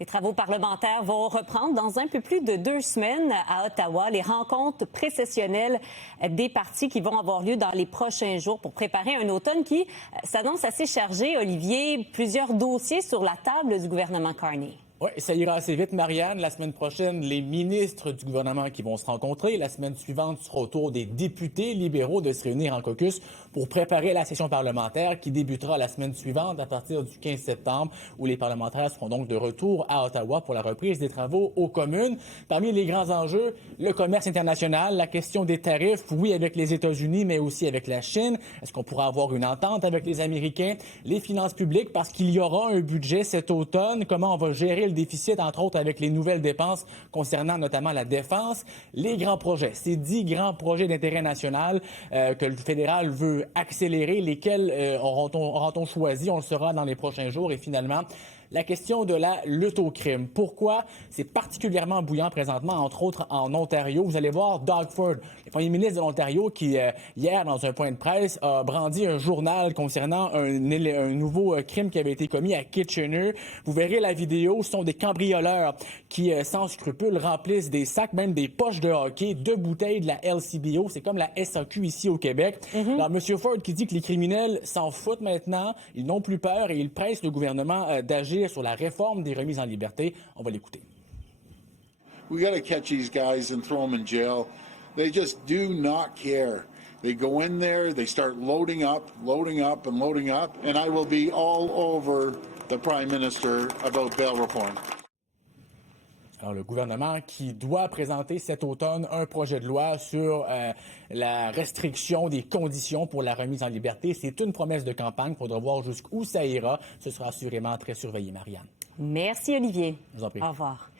Les travaux parlementaires vont reprendre dans un peu plus de 2 semaines à Ottawa. Les rencontres précessionnelles des partis qui vont avoir lieu dans les prochains jours pour préparer un automne qui s'annonce assez chargé. Olivier, plusieurs dossiers sur la table du gouvernement Carney. Oui, ça ira assez vite, Marianne. La semaine prochaine, les ministres du gouvernement qui vont se rencontrer. La semaine suivante, ce sera au tour des députés libéraux de se réunir en caucus pour préparer la session parlementaire qui débutera la semaine suivante à partir du 15 septembre, où les parlementaires seront donc de retour à Ottawa pour la reprise des travaux aux communes. Parmi les grands enjeux, le commerce international, la question des tarifs, oui, avec les États-Unis, mais aussi avec la Chine. Est-ce qu'on pourra avoir une entente avec les Américains? Les finances publiques, parce qu'il y aura un budget cet automne. Comment on va gérer le déficit, entre autres, avec les nouvelles dépenses concernant notamment la défense. Les grands projets, ces 10 grands projets d'intérêt national que le fédéral veut accélérer, lesquels aura-t-on choisi? On le saura dans les prochains jours. Et finalement, la question de la lutte au crime. Pourquoi c'est particulièrement bouillant présentement, entre autres en Ontario? Vous allez voir Doug Ford, le premier ministre de l'Ontario, qui, hier, dans un point de presse, a brandi un journal concernant un nouveau crime qui avait été commis à Kitchener. Vous verrez la vidéo. Ce sont des cambrioleurs qui, sans scrupules, remplissent des sacs, même des poches de hockey, de bouteilles de la LCBO. C'est comme la SAQ ici au Québec. Alors, M. Ford qui dit que les criminels s'en foutent maintenant, ils n'ont plus peur et ils pressent le gouvernement d'agir sur la réforme des remises en liberté. On va l'écouter. We got to catch these guys and throw them in jail. They just do not care. They go in there, they start loading up, and loading up, and I will be all over the Prime Minister about bail reform. Alors, le gouvernement qui doit présenter cet automne un projet de loi sur la restriction des conditions pour la remise en liberté. C'est une promesse de campagne. Il faudra voir jusqu'où ça ira. Ce sera assurément très surveillé, Marianne. Merci, Olivier. Je vous en prie. Au revoir.